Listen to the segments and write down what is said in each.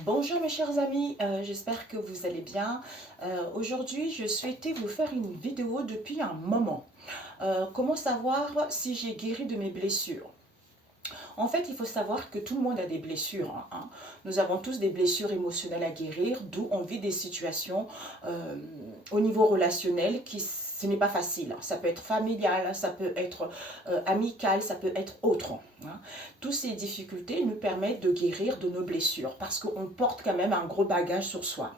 Bonjour mes chers amis, j'espère que vous allez bien. Aujourd'hui, je souhaitais vous faire une vidéo depuis un moment. Comment savoir si j'ai guéri de mes blessures? En fait, il faut savoir que tout le monde a des blessures, hein. Nous avons tous des blessures émotionnelles à guérir, d'où on vit des situations euh, au niveau relationnel qui ce n'est pas facile. Ça peut être familial, ça peut être amical, ça peut être autre, hein. Toutes ces difficultés nous permettent de guérir de nos blessures parce qu'on porte quand même un gros bagage sur soi.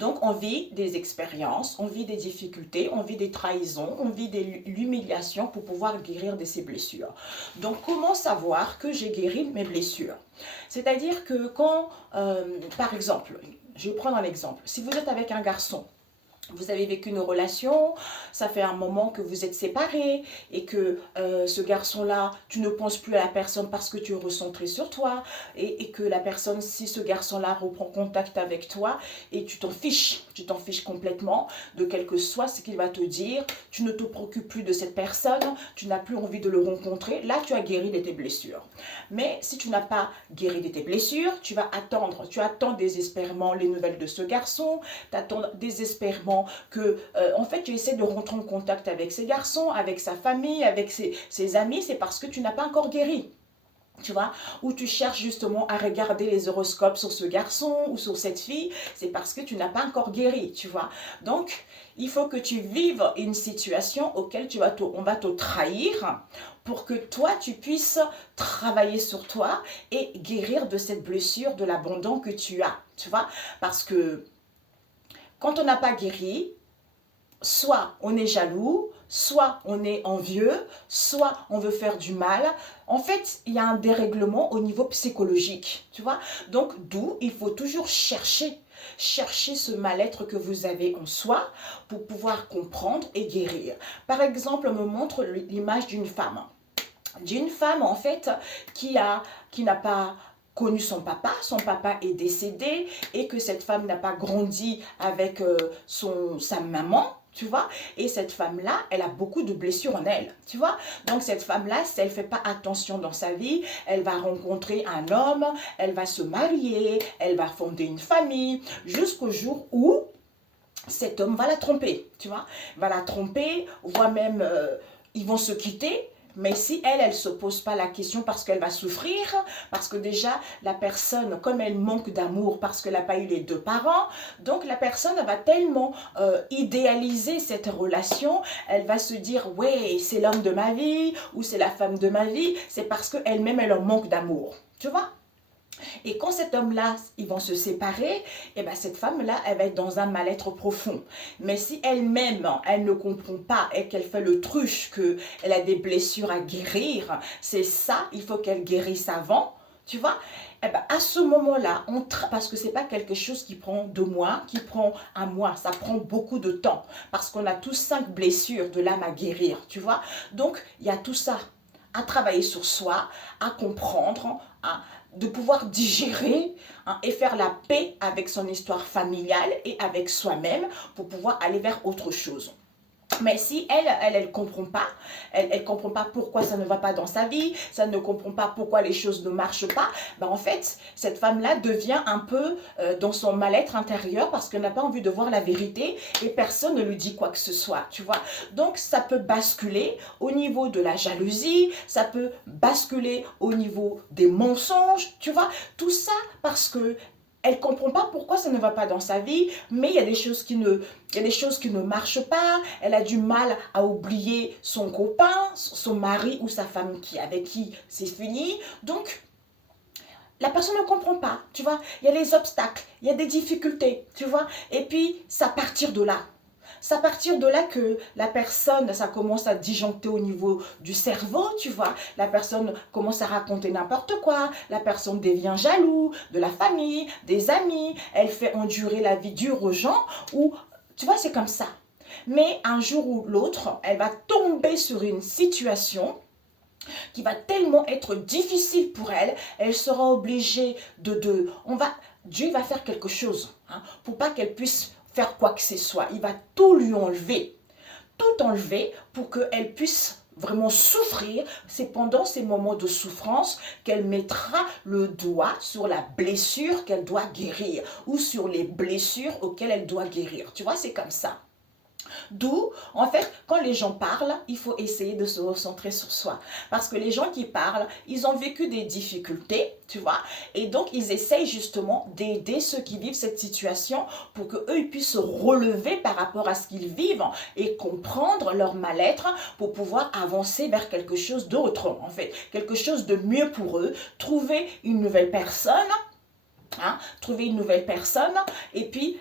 Donc, on vit des expériences, on vit des difficultés, on vit des trahisons, on vit de l'humiliation pour pouvoir guérir de ces blessures. Donc, comment savoir que j'ai guéri mes blessures? C'est-à-dire que quand, par exemple, je vais prendre un exemple. Si vous êtes avec un garçon, vous avez vécu une relation, ça fait un moment que vous êtes séparés et que ce garçon-là, tu ne penses plus à la personne parce que tu es recentré sur toi et que la personne, si ce garçon-là reprend contact avec toi et tu t'en fiches complètement de quel que soit ce qu'il va te dire, tu ne te préoccupes plus de cette personne, tu n'as plus envie de le rencontrer, là tu as guéri de tes blessures. Mais si tu n'as pas guéri de tes blessures, tu attends désespérément les nouvelles de ce garçon, tu attends désespérément que, en fait, tu essaies de rentrer en contact avec ces garçons, avec sa famille, avec ses amis, c'est parce que tu n'as pas encore guéri. Tu vois, ou tu cherches justement à regarder les horoscopes sur ce garçon ou sur cette fille, c'est parce que tu n'as pas encore guéri, tu vois. Donc, il faut que tu vives une situation auquel on va te trahir pour que toi, tu puisses travailler sur toi et guérir de cette blessure, de l'abandon que tu as, tu vois. Parce que quand on n'a pas guéri, soit on est jaloux, soit on est envieux, soit on veut faire du mal. En fait, il y a un dérèglement au niveau psychologique, tu vois. Donc, d'où il faut toujours chercher ce mal-être que vous avez en soi pour pouvoir comprendre et guérir. Par exemple, on me montre l'image d'une femme en fait qui n'a pas connu son papa est décédé et que cette femme n'a pas grandi avec sa maman, tu vois, et cette femme-là, elle a beaucoup de blessures en elle, tu vois. Donc cette femme-là, si elle ne fait pas attention dans sa vie, elle va rencontrer un homme, elle va se marier, elle va fonder une famille, jusqu'au jour où cet homme va la tromper, tu vois, va la tromper, voire même ils vont se quitter. Mais si elle ne se pose pas la question parce qu'elle va souffrir, parce que déjà la personne, comme elle manque d'amour parce qu'elle n'a pas eu les deux parents, donc la personne va tellement idéaliser cette relation, elle va se dire ouais c'est l'homme de ma vie ou c'est la femme de ma vie, c'est parce qu'elle-même elle en manque d'amour, tu vois. Et quand cet homme-là, ils vont se séparer, et ben cette femme-là, elle va être dans un mal-être profond. Mais si elle-même, elle ne comprend pas et qu'elle fait le truche, qu'elle a des blessures à guérir, c'est ça, il faut qu'elle guérisse avant, tu vois. Et ben à ce moment-là, parce que c'est pas quelque chose qui prend 2 mois, qui prend un mois, ça prend beaucoup de temps. Parce qu'on a tous 5 blessures de l'âme à guérir, tu vois. Donc, il y a tout ça à travailler sur soi, à comprendre, de pouvoir digérer, hein, et faire la paix avec son histoire familiale et avec soi-même pour pouvoir aller vers autre chose. Mais si elle comprend pas, elle comprend pas pourquoi ça ne va pas dans sa vie, ça ne comprend pas pourquoi les choses ne marchent pas, ben en fait, cette femme-là devient un peu dans son mal-être intérieur parce qu'elle n'a pas envie de voir la vérité et personne ne lui dit quoi que ce soit, tu vois. Donc, ça peut basculer au niveau de la jalousie, ça peut basculer au niveau des mensonges, tu vois. Tout ça parce que elle ne comprend pas pourquoi ça ne va pas dans sa vie, mais il y a des choses qui ne marchent pas. Elle a du mal à oublier son copain, son mari ou sa femme avec qui c'est fini. Donc, la personne ne comprend pas, tu vois. Il y a les obstacles, il y a des difficultés, tu vois. Et puis, c'est à partir de là. C'est à partir de là que la personne, ça commence à disjoncter au niveau du cerveau, tu vois. La personne commence à raconter n'importe quoi. La personne devient jaloux de la famille, des amis. Elle fait endurer la vie dure aux gens. Ou, tu vois, c'est comme ça. Mais un jour ou l'autre, elle va tomber sur une situation qui va tellement être difficile pour elle, elle sera obligée Dieu va faire quelque chose, hein, pour pas qu'elle puisse faire quoi que ce soit. Il va tout lui enlever, tout enlever pour qu'elle puisse vraiment souffrir, c'est pendant ces moments de souffrance qu'elle mettra le doigt sur la blessure qu'elle doit guérir ou sur les blessures auxquelles elle doit guérir. Tu vois, c'est comme ça. D'où, en fait, quand les gens parlent, il faut essayer de se recentrer sur soi. Parce que les gens qui parlent, ils ont vécu des difficultés, tu vois, et donc ils essayent justement d'aider ceux qui vivent cette situation pour qu'eux ils puissent se relever par rapport à ce qu'ils vivent et comprendre leur mal-être pour pouvoir avancer vers quelque chose d'autre, en fait, quelque chose de mieux pour eux, trouver une nouvelle personne, trouver une nouvelle personne, et puis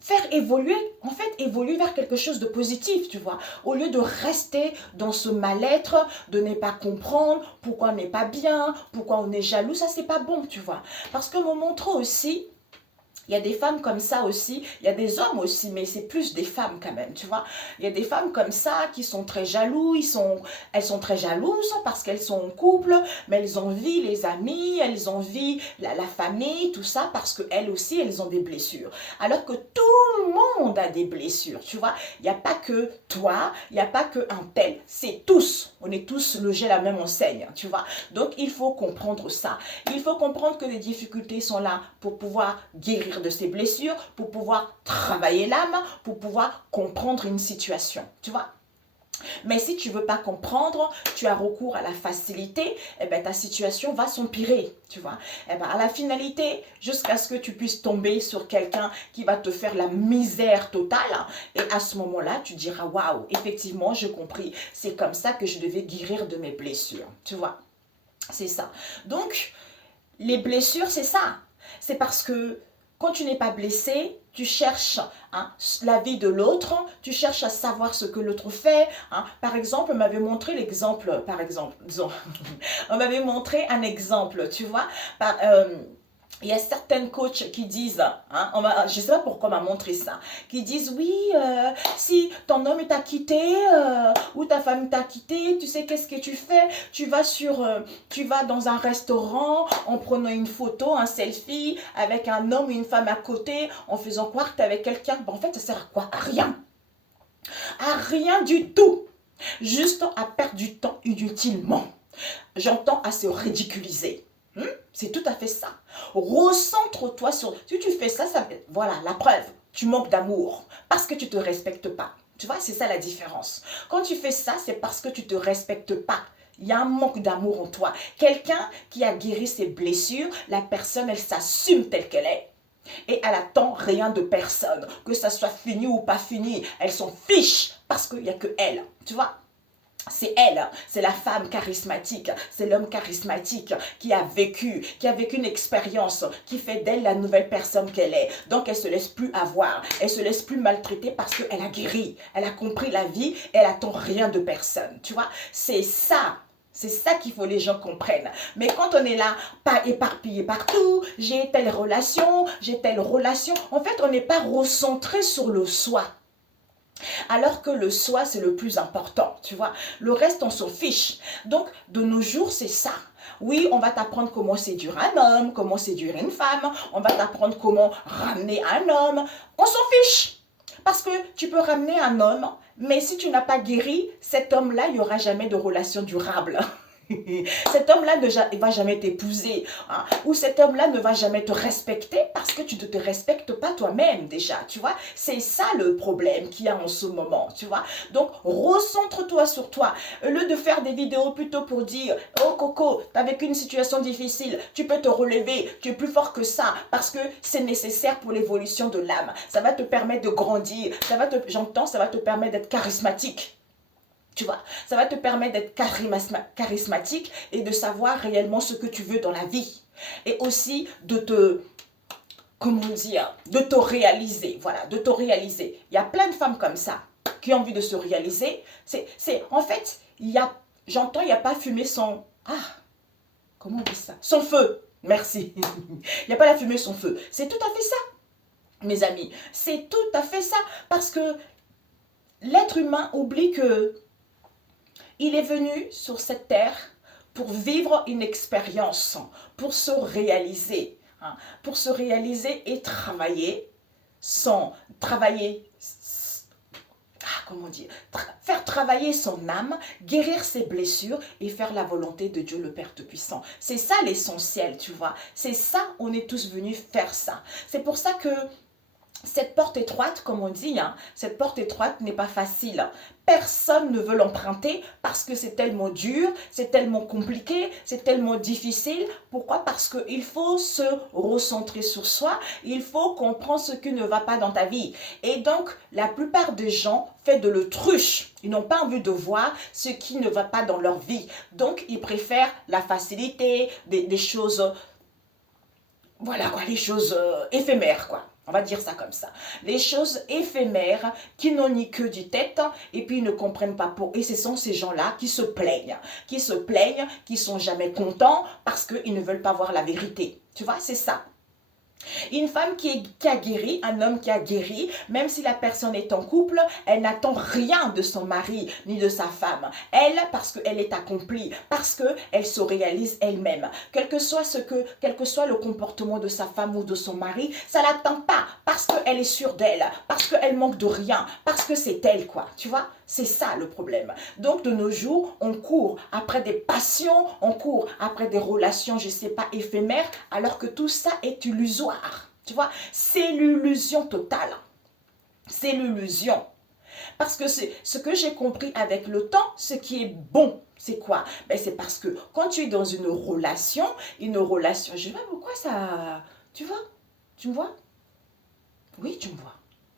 faire évoluer, en fait, évoluer vers quelque chose de positif, tu vois. Au lieu de rester dans ce mal-être, de ne pas comprendre pourquoi on n'est pas bien, pourquoi on est jaloux, ça c'est pas bon, tu vois. Parce que me montre aussi, il y a des femmes comme ça aussi, il y a des hommes aussi, mais c'est plus des femmes quand même, tu vois. Il y a des femmes comme ça qui sont très jaloux, elles sont très jalouses parce qu'elles sont en couple, mais elles envient les amis, elles envient la famille, tout ça, parce qu'elles aussi, elles ont des blessures. Alors que tout le monde a des blessures, tu vois. Il n'y a pas que toi, il n'y a pas que un tel, c'est tous. On est tous logés à la même enseigne, tu vois. Donc, il faut comprendre ça. Il faut comprendre que les difficultés sont là pour pouvoir guérir de ses blessures, pour pouvoir travailler l'âme, pour pouvoir comprendre une situation, tu vois. Mais si tu ne veux pas comprendre, tu as recours à la facilité, eh ben, ta situation va s'empirer, tu vois. Eh ben, à la finalité, jusqu'à ce que tu puisses tomber sur quelqu'un qui va te faire la misère totale, et à ce moment-là, tu diras, waouh, effectivement, j'ai compris, c'est comme ça que je devais guérir de mes blessures, tu vois. C'est ça. Donc, les blessures, c'est ça. C'est parce que quand tu n'es pas blessé, tu cherches la vie de l'autre, tu cherches à savoir ce que l'autre fait. Par exemple, on m'avait montré l'exemple, par exemple, disons, on m'avait montré un exemple, tu vois, il y a certaines coachs qui disent, je ne sais pas pourquoi on m'a montré ça, qui disent oui, si ton homme t'a quitté ou ta femme t'a quitté, tu sais qu'est-ce que tu fais? Tu vas dans un restaurant en prenant une photo, un selfie avec un homme et une femme à côté, en faisant croire que tu es avec quelqu'un. En fait, ça sert à quoi? À rien. À rien du tout. Juste à perdre du temps inutilement. J'entends à se ridiculiser. C'est tout à fait ça. Recentre-toi sur... Si tu fais ça, voilà, la preuve. Tu manques d'amour parce que tu ne te respectes pas. Tu vois, c'est ça la différence. Quand tu fais ça, c'est parce que tu ne te respectes pas. Il y a un manque d'amour en toi. Quelqu'un qui a guéri ses blessures, la personne, elle s'assume telle qu'elle est. Et elle attend rien de personne. Que ça soit fini ou pas fini, elle s'en fiche parce qu'il n'y a que elle. Tu vois? C'est elle, c'est la femme charismatique, c'est l'homme charismatique qui a vécu une expérience qui fait d'elle la nouvelle personne qu'elle est. Donc elle ne se laisse plus avoir, elle ne se laisse plus maltraiter parce qu'elle a guéri, elle a compris la vie, elle attend rien de personne. Tu vois, c'est ça. C'est ça qu'il faut que les gens comprennent. Mais quand on est là, pas éparpillé partout, j'ai telle relation, en fait, on n'est pas recentré sur le soi. Alors que le soi, c'est le plus important, tu vois. Le reste, on s'en fiche. Donc, de nos jours, c'est ça. Oui, on va t'apprendre comment séduire un homme, comment séduire une femme. On va t'apprendre comment ramener un homme. On s'en fiche. Parce que tu peux ramener un homme, mais si tu n'as pas guéri, cet homme-là, il n'y aura jamais de relation durable. Cet homme-là ne va jamais t'épouser, ou cet homme-là ne va jamais te respecter parce que tu ne te respectes pas toi-même déjà, tu vois. C'est ça le problème qu'il y a en ce moment, tu vois. Donc, recentre-toi sur toi. Au lieu de faire des vidéos plutôt pour dire « Oh Coco, tu as vécu une situation difficile, tu peux te relever, tu es plus fort que ça parce que c'est nécessaire pour l'évolution de l'âme. Ça va te permettre de grandir, ça va te permettre d'être charismatique. » Tu vois, ça va te permettre d'être charismatique et de savoir réellement ce que tu veux dans la vie. Et aussi de de te réaliser. Voilà, de te réaliser. Il y a plein de femmes comme ça qui ont envie de se réaliser. En fait, j'entends, il n'y a pas fumée sans... comment on dit ça? Sans feu. Merci. Il n'y a pas la fumée sans feu. C'est tout à fait ça, mes amis. C'est tout à fait ça. Parce que l'être humain oublie que il est venu sur cette terre pour vivre une expérience, pour se réaliser et travailler comment dire, faire travailler son âme, guérir ses blessures et faire la volonté de Dieu le Père Tout-Puissant. C'est ça l'essentiel, tu vois. C'est ça, on est tous venus faire ça. C'est pour ça que cette porte étroite, comme on dit, hein, cette porte étroite n'est pas facile. Personne ne veut l'emprunter parce que c'est tellement dur, c'est tellement compliqué, c'est tellement difficile. Pourquoi? Parce qu'il faut se recentrer sur soi, il faut comprendre ce qui ne va pas dans ta vie. Et donc, la plupart des gens font de l'autruche. Ils n'ont pas envie de voir ce qui ne va pas dans leur vie. Donc, ils préfèrent la facilité, des choses, voilà quoi, les choses éphémères quoi. On va dire ça comme ça. Les choses éphémères qui n'ont ni queue ni tête et puis ils ne comprennent pas pour. Et ce sont ces gens-là qui sont jamais contents parce qu'ils ne veulent pas voir la vérité. Tu vois, c'est ça. Une femme qui a guéri, un homme qui a guéri, même si la personne est en couple, elle n'attend rien de son mari ni de sa femme. Elle, parce qu'elle est accomplie, parce qu'elle se réalise elle-même. Quel que soit le comportement de sa femme ou de son mari, ça ne l'attend pas parce qu'elle est sûre d'elle, parce qu'elle manque de rien, parce que c'est elle, quoi. Tu vois? C'est ça le problème. Donc de nos jours, on court après des passions, on court après des relations, je ne sais pas, éphémères, alors que tout ça est illusoire. Tu vois, c'est l'illusion totale. C'est l'illusion. Parce que c'est ce que j'ai compris avec le temps, ce qui est bon, c'est quoi? Ben, c'est parce que quand tu es dans une relation, je ne sais pas pourquoi ça... Tu vois? Tu me vois? Oui, tu me vois.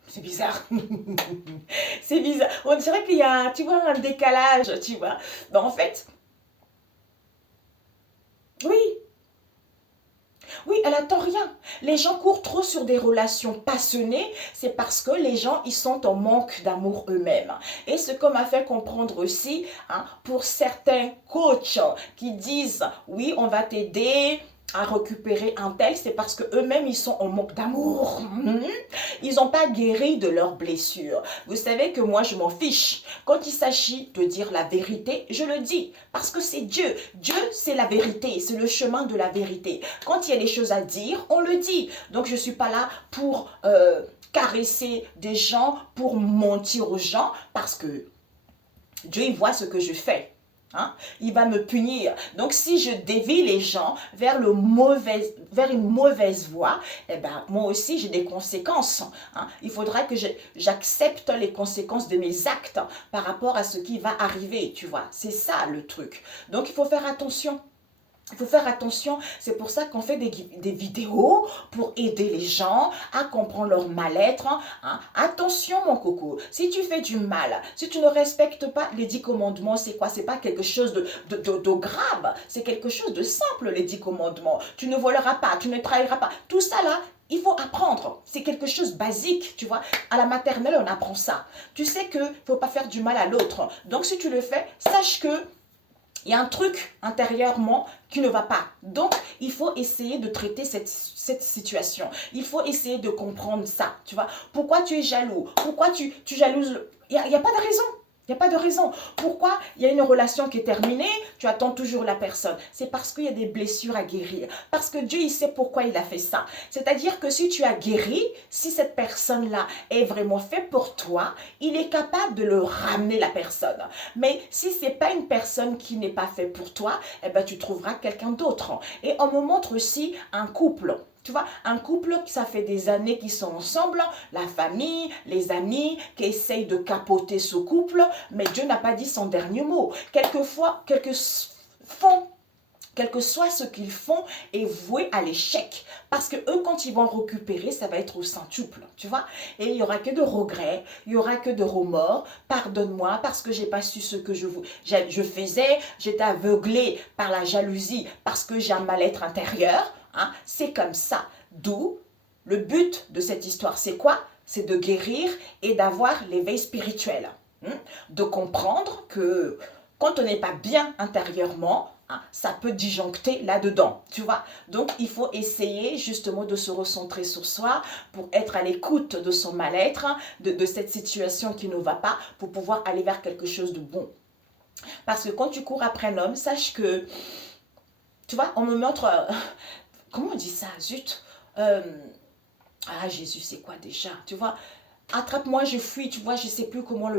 C'est bizarre. C'est bizarre. On dirait qu'il y a, tu vois, un décalage, tu vois. Ben, en fait, oui, oui, elle attend rien. Les gens courent trop sur des relations passionnées, c'est parce que les gens, ils sont en manque d'amour eux-mêmes. Et ce qu'on m'a fait comprendre aussi, hein, pour certains coachs qui disent, oui, on va t'aider à récupérer un tel, c'est parce que eux-mêmes ils sont en manque d'amour. Ils n'ont pas guéri de leurs blessures. Vous savez que moi je m'en fiche. Quand il s'agit de dire la vérité, je le dis parce que c'est Dieu. Dieu c'est la vérité, c'est le chemin de la vérité. Quand il y a des choses à dire, on le dit. Donc je ne suis pas là pour caresser des gens, pour mentir aux gens parce que Dieu il voit ce que je fais. Hein? Il va me punir. Donc, si je dévie les gens vers une mauvaise voie, eh ben, moi aussi, j'ai des conséquences. Hein? Il faudra que j'accepte les conséquences de mes actes par rapport à ce qui va arriver, tu vois. C'est ça, le truc. Donc, il faut faire attention. Il faut faire attention, c'est pour ça qu'on fait des vidéos pour aider les gens à comprendre leur mal-être. Hein. Attention mon coco, si tu fais du mal, si tu ne respectes pas les 10 commandements, c'est quoi? C'est pas quelque chose de grave, c'est quelque chose de simple les 10 commandements. Tu ne voleras pas, tu ne trahiras pas, tout ça là, il faut apprendre, c'est quelque chose de basique, tu vois. À la maternelle, on apprend ça. Tu sais qu'il ne faut pas faire du mal à l'autre. Donc si tu le fais, sache que il y a un truc intérieurement qui ne va pas. Donc, il faut essayer de traiter cette situation. Il faut essayer de comprendre ça, tu vois. Pourquoi tu es jaloux? Pourquoi tu jalouses? Il n'y a pas de raison. Il n'y a pas de raison. Pourquoi il y a une relation qui est terminée, tu attends toujours la personne? C'est parce qu'il y a des blessures à guérir. Parce que Dieu, il sait pourquoi il a fait ça. C'est-à-dire que si tu as guéri, si cette personne-là est vraiment faite pour toi, il est capable de le ramener la personne. Mais si ce n'est pas une personne qui n'est pas faite pour toi, eh ben, tu trouveras quelqu'un d'autre. Et on me montre aussi un couple. Tu vois, un couple, ça fait des années qu'ils sont ensemble, la famille, les amis, qui essayent de capoter ce couple, mais Dieu n'a pas dit son dernier mot. Quelquefois, quel que soit ce qu'ils font, est voué à l'échec. Parce que eux, quand ils vont récupérer, ça va être au centuple, tu vois. Et il n'y aura que de regrets, il n'y aura que de remords. Pardonne-moi parce que j'ai pas su ce que je faisais. J'étais aveuglée par la jalousie parce que j'ai un mal-être intérieur. Hein? C'est comme ça. D'où le but de cette histoire, c'est quoi? C'est de guérir et d'avoir l'éveil spirituel. Hein? De comprendre que quand on n'est pas bien intérieurement, hein, ça peut disjoncter là-dedans, tu vois. Donc, il faut essayer justement de se recentrer sur soi pour être à l'écoute de son mal-être, hein, de cette situation qui ne va pas, pour pouvoir aller vers quelque chose de bon. Parce que quand tu cours après un homme, sache que, tu vois, on me montre... comment on dit ça? Zut. Ah, Jésus, c'est quoi déjà? Tu vois, attrape-moi, je fuis, tu vois, je sais plus comment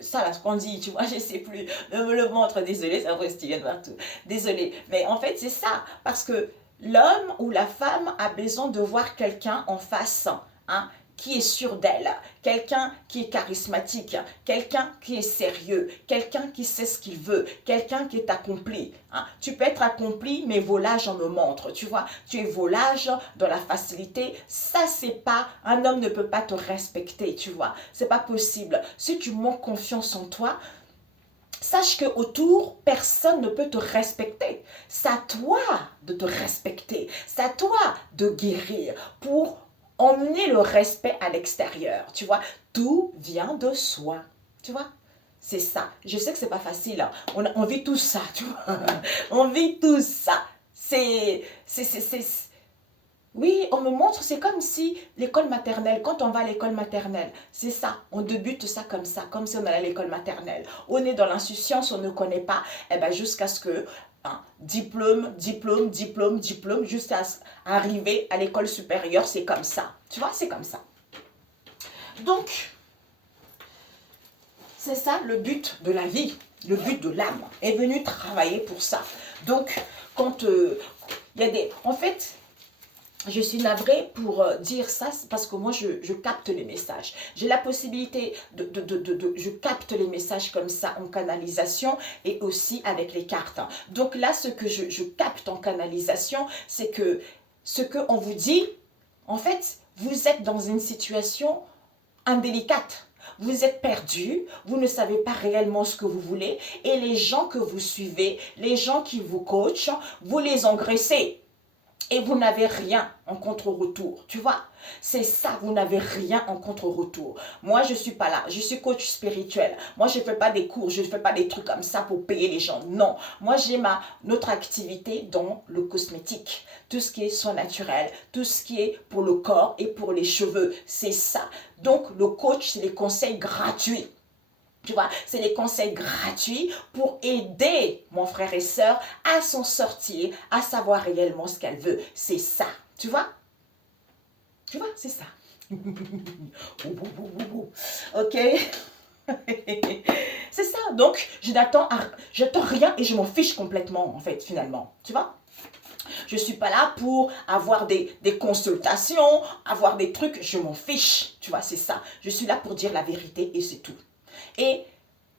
ça là, ce qu'on dit, tu vois, je sais plus, le ventre, désolé, ça vient partout, désolé, mais en fait c'est ça, parce que l'homme ou la femme a besoin de voir quelqu'un en face, hein, qui est sûr d'elle, quelqu'un qui est charismatique, quelqu'un qui est sérieux, quelqu'un qui sait ce qu'il veut, quelqu'un qui est accompli. Hein. Tu peux être accompli, mais volage en me montre, tu vois. Tu es volage dans la facilité. Ça, c'est pas, un homme ne peut pas te respecter, tu vois. C'est pas possible. Si tu manques confiance en toi, sache que autour, personne ne peut te respecter. C'est à toi de te respecter. C'est à toi de guérir pour emmener le respect à l'extérieur. Tu vois, tout vient de soi. Tu vois, c'est ça. Je sais que c'est pas facile. Hein. On vit tout ça, tu vois. On vit tout ça. C'est oui, on me montre, c'est comme si l'école maternelle, quand on va à l'école maternelle, c'est ça, on débute ça, comme si on allait à l'école maternelle. On est dans l'insouciance, on ne connaît pas, et ben jusqu'à ce que, hein, diplôme, jusqu'à arriver à l'école supérieure, c'est comme ça. Tu vois, c'est comme ça. Donc, c'est ça le but de la vie, le but de l'âme, est venu travailler pour ça. Donc, quand il y a des... En fait, je suis navrée pour dire ça parce que moi, je capte les messages. J'ai la possibilité je capte les messages comme ça en canalisation et aussi avec les cartes. Donc là, ce que je capte en canalisation, c'est que ce qu'on vous dit, en fait, vous êtes dans une situation indélicate. Vous êtes perdu, vous ne savez pas réellement ce que vous voulez et les gens que vous suivez, les gens qui vous coachent, vous les engraissez. Et vous n'avez rien en contre-retour, tu vois. C'est ça, vous n'avez rien en contre-retour. Moi, je ne suis pas là, je suis coach spirituel. Moi, je ne fais pas des cours, je ne fais pas des trucs comme ça pour payer les gens. Non, moi, j'ai notre activité dans le cosmétique. Tout ce qui est soin naturel, tout ce qui est pour le corps et pour les cheveux, c'est ça. Donc, le coach, c'est des conseils gratuits. Tu vois, c'est des conseils gratuits pour aider mon frère et soeur à s'en sortir, à savoir réellement ce qu'elle veut. C'est ça. Tu vois? Tu vois, c'est ça. Ok? C'est ça. Donc, j'attends rien et je m'en fiche complètement, en fait, finalement. Tu vois? Je ne suis pas là pour avoir des consultations, avoir des trucs, je m'en fiche. Tu vois, c'est ça. Je suis là pour dire la vérité et c'est tout. Et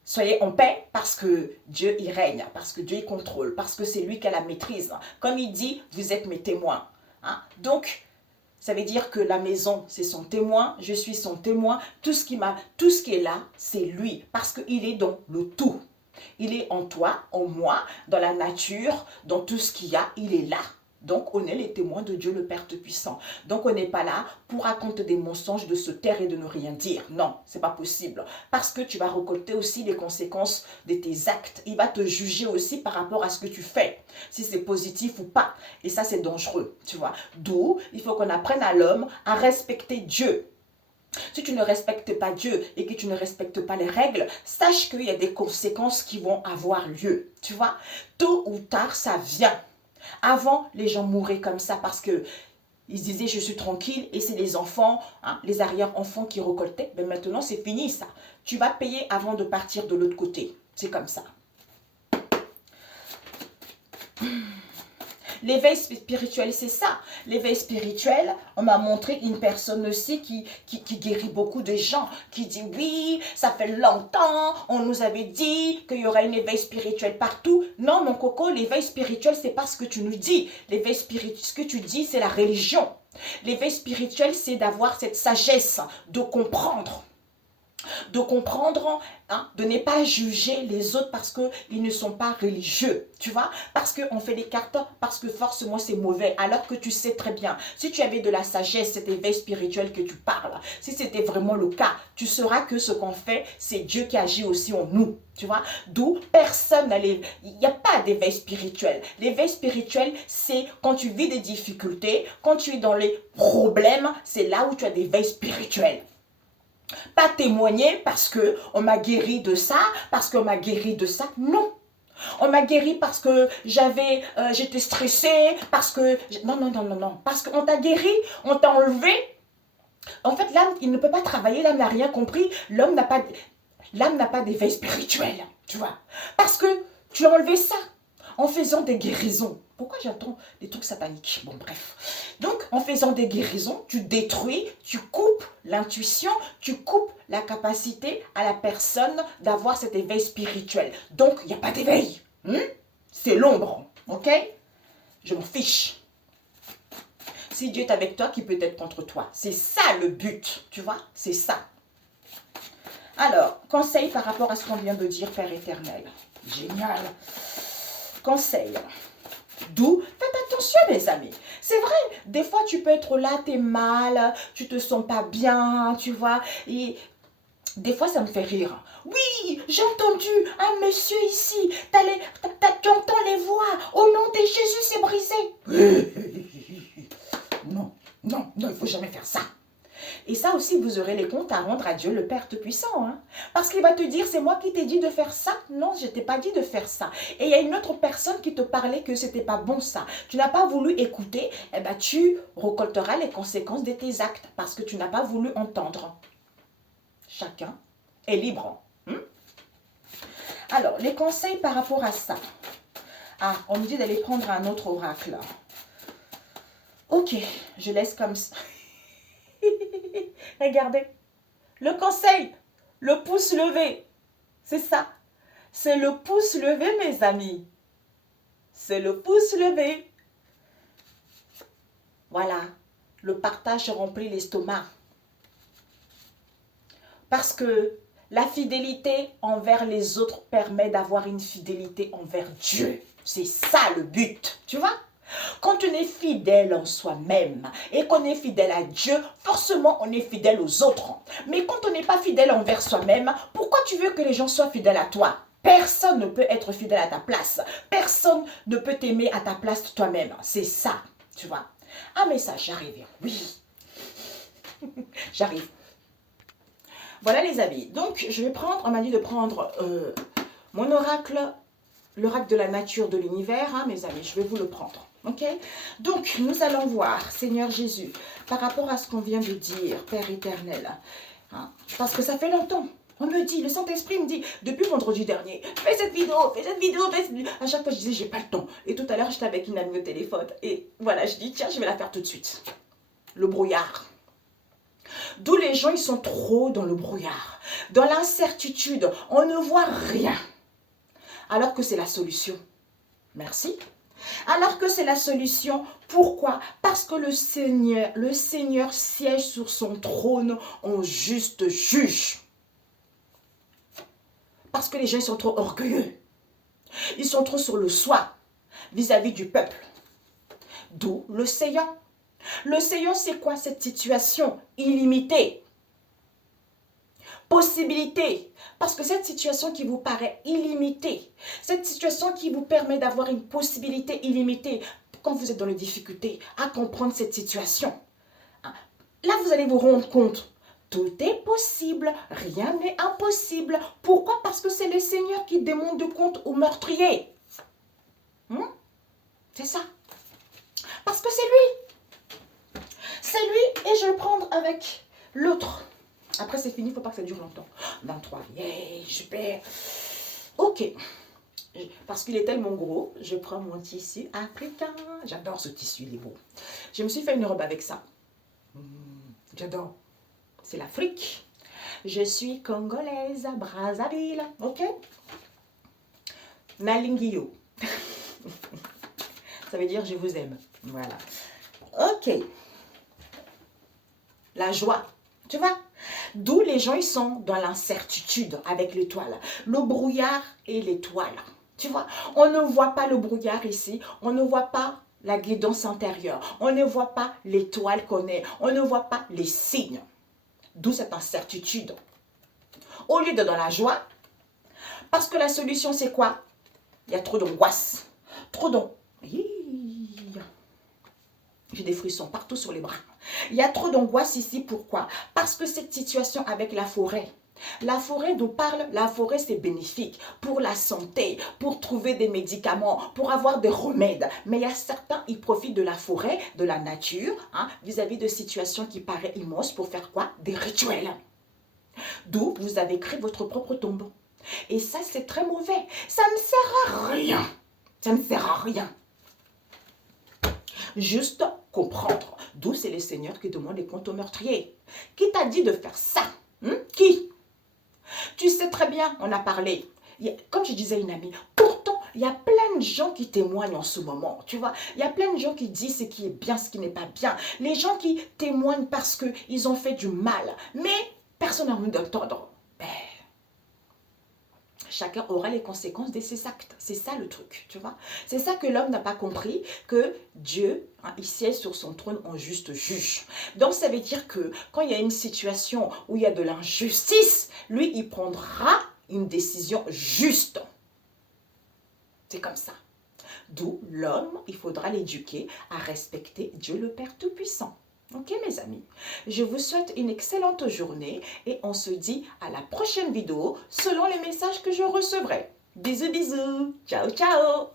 soyez en paix parce que Dieu y règne, parce que Dieu y contrôle, parce que c'est lui qui a la maîtrise. Comme il dit, vous êtes mes témoins. Hein? Donc, ça veut dire que la maison, c'est son témoin, je suis son témoin. Tout ce qui est là, c'est lui, parce qu'il est dans le tout. Il est en toi, en moi, dans la nature, dans tout ce qu'il y a, il est là. Donc, on est les témoins de Dieu le Père Tout-Puissant. Donc, on n'est pas là pour raconter des mensonges, de se taire et de ne rien dire. Non, c'est pas possible. Parce que tu vas récolter aussi les conséquences de tes actes. Il va te juger aussi par rapport à ce que tu fais, si c'est positif ou pas. Et ça, c'est dangereux, tu vois. D'où, il faut qu'on apprenne à l'homme à respecter Dieu. Si tu ne respectes pas Dieu et que tu ne respectes pas les règles, sache qu'il y a des conséquences qui vont avoir lieu. Tu vois, tôt ou tard, ça vient. Avant, les gens mouraient comme ça parce que ils disaient je suis tranquille et c'est les enfants, hein, les arrière-enfants qui récoltaient. Mais maintenant, c'est fini ça. Tu vas payer avant de partir de l'autre côté. C'est comme ça. L'éveil spirituel, c'est ça. L'éveil spirituel, on m'a montré une personne aussi qui guérit beaucoup de gens, qui dit oui, ça fait longtemps, on nous avait dit qu'il y aurait un éveil spirituel partout. Non, mon coco, l'éveil spirituel, c'est pas ce que tu nous dis. L'éveil spirituel, ce que tu dis, c'est la religion. L'éveil spirituel, c'est d'avoir cette sagesse, de comprendre. Hein, de ne pas juger les autres parce qu'ils ne sont pas religieux, tu vois, parce qu'on fait des cartes, parce que forcément c'est mauvais, alors que tu sais très bien, si tu avais de la sagesse, cet éveil spirituel que tu parles, si c'était vraiment le cas, tu sauras que ce qu'on fait, c'est Dieu qui agit aussi en nous, tu vois, d'où personne n'allait, il n'y a pas d'éveil spirituel. L'éveil spirituel, c'est quand tu vis des difficultés, quand tu es dans les problèmes, c'est là où tu as des éveils spirituels. Pas témoigner parce qu'on m'a guéri de ça, parce qu'on m'a guéri de ça. Non. On m'a guéri parce que j'étais stressée, parce que... Non. Parce qu'on t'a guéri, on t'a enlevé En fait, l'âme, il ne peut pas travailler, l'âme n'a rien compris, l'âme n'a pas d'éveil spirituel, tu vois. Parce que tu as enlevé ça en faisant des guérisons. Pourquoi j'entends des trucs sataniques? Bon, bref. Donc, en faisant des guérisons, tu détruis, tu coupes l'intuition, tu coupes la capacité à la personne d'avoir cet éveil spirituel. Donc, il n'y a pas d'éveil. C'est l'ombre, ok? Je m'en fiche. Si Dieu est avec toi, qui peut être contre toi? C'est ça le but, tu vois? C'est ça. Alors, conseil par rapport à ce qu'on vient de dire, Père éternel. Génial. Conseil. D'où, faites attention mes amis. C'est vrai, des fois tu peux être là, tu es mal, tu te sens pas bien, tu vois. Et des fois ça me fait rire. Oui, j'ai entendu un monsieur ici, tu entends les voix, au nom de Jésus c'est brisé. Non, non, non, il ne faut jamais faire ça. Et ça aussi, vous aurez les comptes à rendre à Dieu le Père Tout-Puissant. Hein? Parce qu'il va te dire, c'est moi qui t'ai dit de faire ça. Non, je ne t'ai pas dit de faire ça. Et il y a une autre personne qui te parlait que ce n'était pas bon ça. Tu n'as pas voulu écouter, eh ben, tu récolteras les conséquences de tes actes parce que tu n'as pas voulu entendre. Chacun est libre. Alors, les conseils par rapport à ça. Ah, on me dit d'aller prendre un autre oracle. Ok, je laisse comme ça. Regardez, le conseil, le pouce levé, c'est ça. C'est le pouce levé, mes amis. C'est le pouce levé. Voilà, le partage remplit l'estomac. Parce que la fidélité envers les autres permet d'avoir une fidélité envers Dieu. C'est ça le but, tu vois? Quand on est fidèle en soi-même et qu'on est fidèle à Dieu, forcément on est fidèle aux autres. Mais quand on n'est pas fidèle envers soi-même, pourquoi tu veux que les gens soient fidèles à toi? Personne ne peut être fidèle à ta place. Personne ne peut t'aimer à ta place toi-même. C'est ça, tu vois. Ah mais ça, j'arrive. Oui, j'arrive. Voilà les amis. Donc je vais prendre, on m'a dit de prendre mon oracle, l'oracle de la nature de l'univers, hein, mes amis. Je vais vous le prendre. Ok? Donc, nous allons voir, Seigneur Jésus, par rapport à ce qu'on vient de dire, Père éternel, hein, parce que ça fait longtemps. On me dit, le Saint-Esprit me dit, depuis vendredi dernier, fais cette vidéo, fais cette vidéo, fais cette vidéo. À chaque fois, je disais, j'ai pas le temps. Et tout à l'heure, j'étais avec une amie au téléphone. Et voilà, je dis, tiens, je vais la faire tout de suite. Le brouillard. D'où les gens, ils sont trop dans le brouillard. Dans l'incertitude, on ne voit rien. Alors que c'est la solution. Merci. Alors que c'est la solution. Pourquoi? Parce que le Seigneur siège sur son trône en juste juge. Parce que les gens sont trop orgueilleux. Ils sont trop sur le soi vis-à-vis du peuple. D'où le Seigneur. Le Seigneur, c'est quoi cette situation illimitée? Possibilité. Parce que cette situation qui vous paraît illimitée, cette situation qui vous permet d'avoir une possibilité illimitée, quand vous êtes dans les difficultés, à comprendre cette situation, là vous allez vous rendre compte, tout est possible, rien n'est impossible. Pourquoi? Parce que c'est le Seigneur qui demande de compte au meurtrier. C'est ça. Parce que c'est lui. C'est lui et je vais prendre avec l'autre. Après, c'est fini, il ne faut pas que ça dure longtemps. 23, yeah, super. Ok. Parce qu'il est tellement gros, je prends mon tissu africain. J'adore ce tissu, il est beau. Je me suis fait une robe avec ça. J'adore. C'est l'Afrique. Je suis congolaise à Brazzaville. Ok? Nalingio. Ça veut dire je vous aime. Voilà. Ok. La joie. Tu vois? D'où les gens, ils sont dans l'incertitude avec l'étoile. Le brouillard et l'étoile. Tu vois, on ne voit pas le brouillard ici. On ne voit pas la guidance intérieure. On ne voit pas l'étoile qu'on est. On ne voit pas les signes. D'où cette incertitude. Au lieu de dans la joie, parce que la solution, c'est quoi? Il y a trop d'angoisse. Trop d'angoisse. J'ai des frissons partout sur les bras. Il y a trop d'angoisse ici. Pourquoi? Parce que cette situation avec la forêt, La forêt nous parle, la forêt c'est bénéfique pour la santé, pour trouver des médicaments, pour avoir des remèdes. Mais il y a certains, ils profitent de la forêt, de la nature, vis-à-vis de situations qui paraissent immenses pour faire quoi? Des rituels. D'où vous avez créé votre propre tombe. Et ça, c'est très mauvais. Ça ne sert à rien. Ça ne sert à rien. Juste comprendre. D'où c'est le Seigneur qui demande les comptes aux meurtriers. Qui t'a dit de faire ça? Qui? Tu sais très bien, on a parlé. Comme je disais à une amie, pourtant, il y a plein de gens qui témoignent en ce moment. Tu vois, il y a plein de gens qui disent ce qui est bien, ce qui n'est pas bien. Les gens qui témoignent parce qu'ils ont fait du mal. Mais personne n'a envie d'entendre. Ben, chacun aura les conséquences de ses actes. C'est ça le truc, tu vois. C'est ça que l'homme n'a pas compris, que Dieu, il siège sur son trône en juste juge. Donc ça veut dire que quand il y a une situation où il y a de l'injustice, lui, il prendra une décision juste. C'est comme ça. D'où l'homme, il faudra l'éduquer à respecter Dieu le Père Tout-Puissant. Ok mes amis, je vous souhaite une excellente journée et on se dit à la prochaine vidéo selon les messages que je recevrai. Bisous bisous, ciao ciao.